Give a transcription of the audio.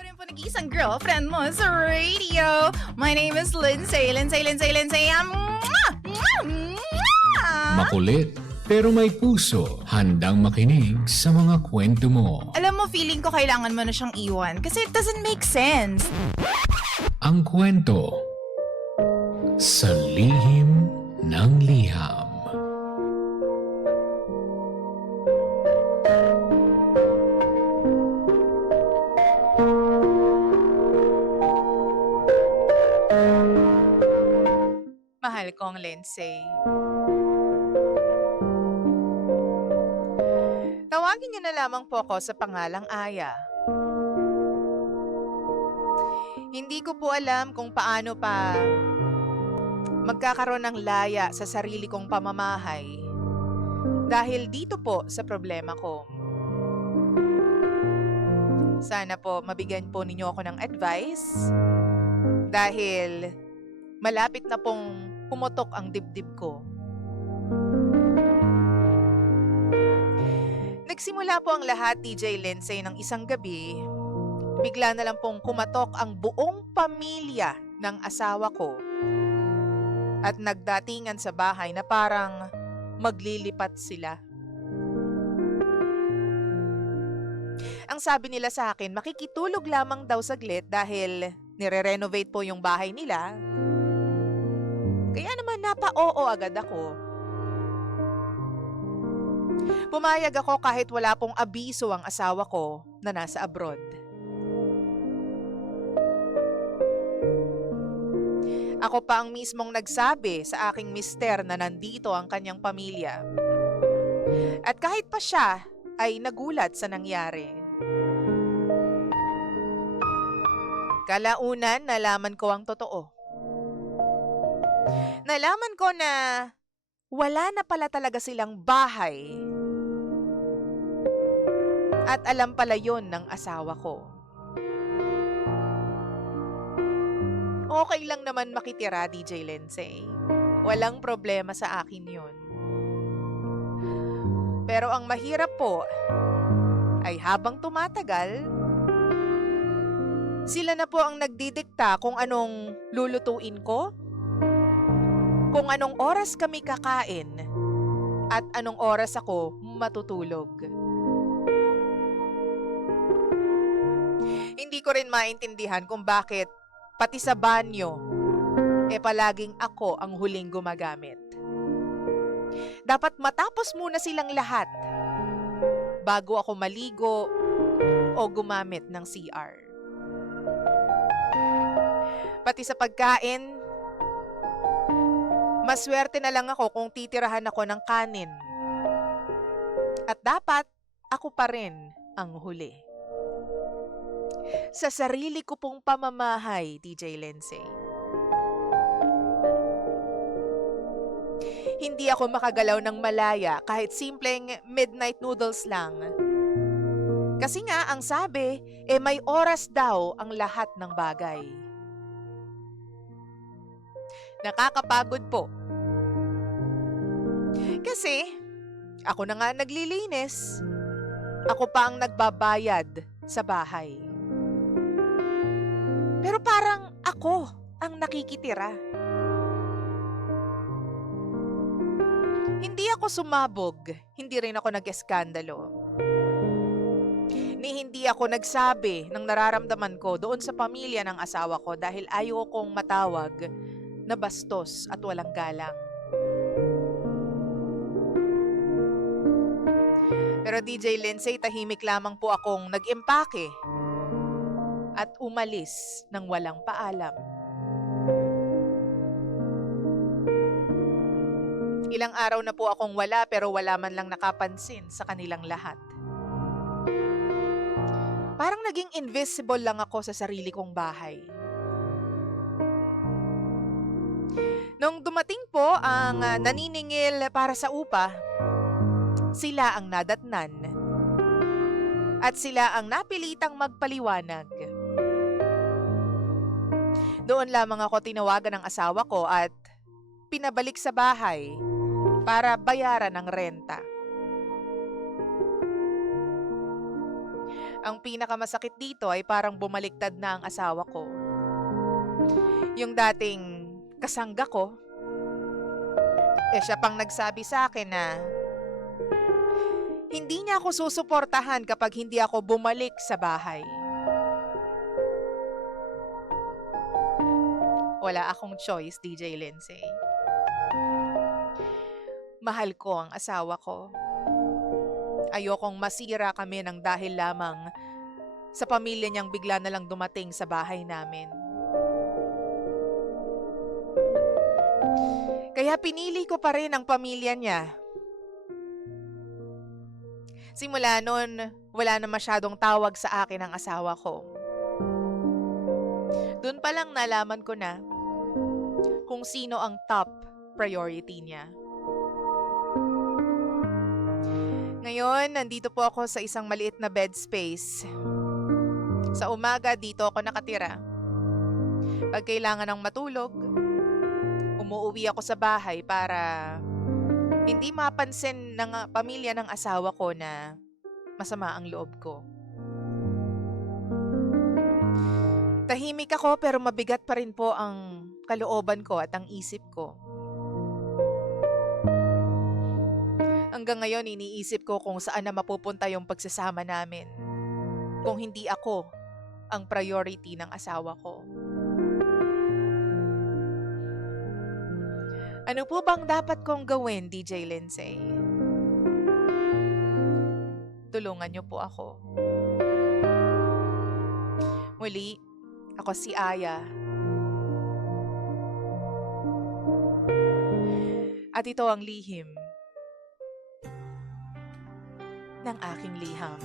Pa rin po nag-iisang girlfriend mo sa radio. My name is Lindsay. Makulit, pero may puso, handang makinig sa mga kwento mo. Alam mo, feeling ko kailangan mo na siyang iwan kasi it doesn't make sense. Ang kwento sa lihim ng liham. Mahal kong Lindsay. Tawagin niyo na lamang po ako sa pangalang Aya. Hindi ko po alam kung paano pa magkakaroon ng laya sa sarili kong pamamahay dahil dito po sa problema ko. Sana po mabigyan po ninyo ako ng advice dahil malapit na pong pumutok ang dibdib ko. Nagsimula po ang lahat, DJ Lindsay, ng isang gabi. Bigla na lang pong kumatok ang buong pamilya ng asawa ko at nagdatingan sa bahay na parang maglilipat sila. Ang sabi nila sa akin, makikitulog lamang daw saglit dahil nire-renovate po yung bahay nila. Kaya naman napa-oo agad ako. Pumayag ako kahit wala pong abiso ang asawa ko na nasa abroad. Ako pa ang mismong nagsabi sa aking mister na nandito ang kanyang pamilya. At kahit pa siya ay nagulat sa nangyari. Kalaunan nalaman ko ang totoo. Nalaman ko na wala na pala talaga silang bahay. At alam pala yon ng asawa ko. Okay lang naman makitira, DJ Lindsay. Walang problema sa akin yon. Pero ang mahirap po ay habang tumatagal, sila na po ang nagdidikta kung anong lulutuin ko, kung anong oras kami kakain, at anong oras ako matutulog. Hindi ko rin maintindihan kung bakit pati sa banyo, palaging ako ang huling gumagamit. Dapat matapos muna silang lahat bago ako maligo o gumamit ng CR. Pati sa pagkain, maswerte na lang ako kung titirahan ako ng kanin. At dapat ako pa rin ang huli. Sa sarili ko pong pamamahay, DJ Lindsay. Hindi ako makagalaw ng malaya kahit simpleng midnight noodles lang. Kasi nga, ang sabi, may oras daw ang lahat ng bagay. Nakakapagod po. Kasi, ako na nga naglilinis. Ako pa ang nagbabayad sa bahay. Pero parang ako ang nakikitira. Hindi ako sumabog, hindi rin ako nag-eskandalo. Hindi ako nagsabi ng nararamdaman ko doon sa pamilya ng asawa ko dahil ayaw kong matawag na bastos at walang galang. Pero DJ Lindsay, tahimik lamang po akong nag-impake at umalis ng walang paalam. Ilang araw na po akong wala pero wala man lang nakapansin sa kanilang lahat. Parang naging invisible lang ako sa sarili kong bahay. Nung dumating po ang naniningil para sa upa, sila ang nadatnan at sila ang napilitang magpaliwanag. Doon lamang ako tinawagan ng asawa ko at pinabalik sa bahay para bayaran ang renta. Ang pinakamasakit dito ay parang bumaliktad na ang asawa ko. Yung dating kasangga ko, siya pang nagsabi sa akin na hindi niya ako susuportahan kapag hindi ako bumalik sa bahay. Wala akong choice, DJ Lindsay. Mahal ko ang asawa ko. Ayokong masira kami ng dahil lamang sa pamilya niyang bigla na lang dumating sa bahay namin. Kaya pinili ko pa rin ang pamilya niya. Simula noon, wala na masyadong tawag sa akin ang asawa ko. Doon pa lang nalaman ko na kung sino ang top priority niya. Ngayon, nandito po ako sa isang maliit na bed space. Sa umaga, dito ako nakatira. Pag kailangan ng matulog, umuuwi ako sa bahay para hindi mapansin ng pamilya ng asawa ko na masama ang loob ko. Tahimik ako pero mabigat pa rin po ang kalooban ko at ang isip ko. Hanggang ngayon, iniisip ko kung saan na mapupunta yung pagsasama namin kung hindi ako ang priority ng asawa ko. Ano po bang dapat kong gawin, DJ Lindsay? Tulungan niyo po ako. Muli, ako si Aya. At ito ang lihim ng aking liham.